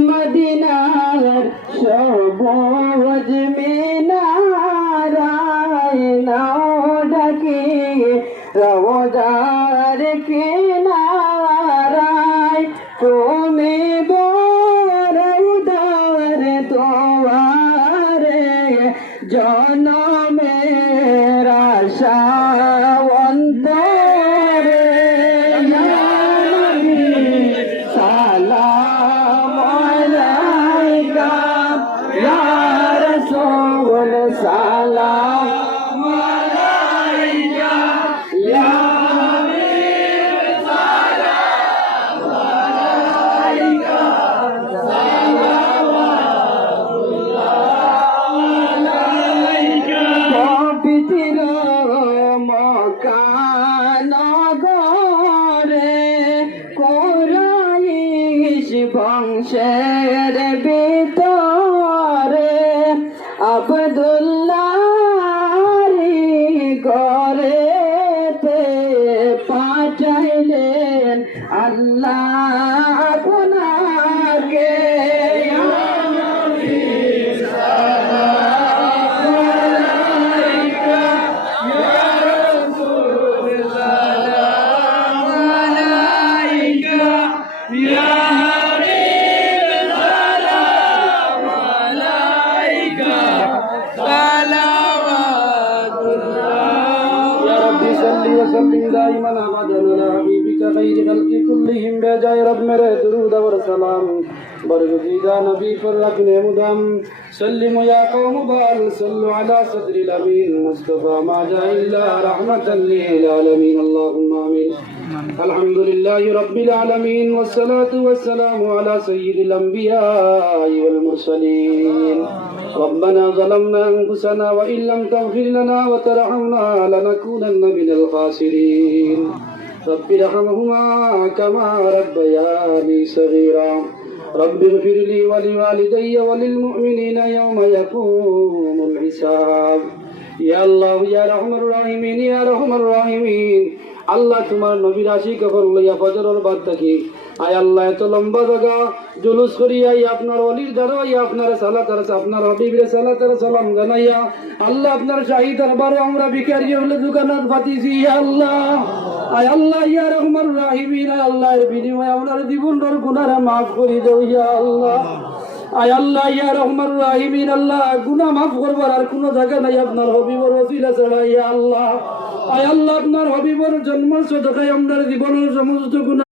মদিনার সবুজ মিনারায় নাও ডাকি রওজার কিনারায় তুমি বড় উদার দুয়ারে জনমের আশা অন্তরে সালাম আলাইকা ইয়া রাসূল সালাম আলাইকা ইয়া হাবিব সালাম আলাইকা সালাওয়াতুল্লাহ আলাইকা পবিত্র মক্কা নগরে কুরাইশ বংশের ভিতরে আব্দুল্লাহর ঘরেতে পাঠাইলেন আল্লাহ আপনাকে وسلم دائما ابدا على حبيبك خير خلق كلهم بجاي رب میرے درود اور سلام برگزیدہ نبی پر رکھنے مدام سلم یا قوم بال صلوا على صدر الامین مصطفى ما جاء الا رحمة للعالمين اللهم آمين الحمد لله رب العالمين والصلاة والسلام على سيد الأنبياء والمرسلين ربنا ظلمنا أنفسنا وإن لم تغفر لنا وترحمنا لنكونن من الخاسرين رب ارحمهما كما ربياني صغيرا رب اغفر لي ولوالدي وللمؤمنين يوم يقوم الحساب يا الله يا رحم الراحمين يا رحم الراحمين আল্লাহ তোমার নবীর আশিক কবর লইয়া ফজরের বাদ থাকি আয় আল্লাহ এত লম্বা জায়গা জুলুস করিয়া আপনার অলির দ্বারা আপনার সালাত আর আপনার হাবিবের সালাত আর সালাম জানাইয়া আল্লাহ আপনার শাহী দরবারে আমরা ভিখারি হলে দোকানত পাতিছি আল্লাহ আয় আল্লাহ ইয়া রহমান রাহিমিন আল্লাহ এর বিনিময়ে আপনার জীবনের গুনাহ মাফ করে দাও ইয়া আল্লাহ আয় আল্লাহ ইয়া রহমান রাহিমিন আল্লাহ গুনাহ মাফ করবার আর কোনো জায়গা নাই আপনার হাবিবের ওসিলা ছাড়া ইয়া আল্লাহ আয় আল্লাহ আপনার হাবিবের জন্ম সদকায় আমাদের জীবনের সমস্ত গুনাহ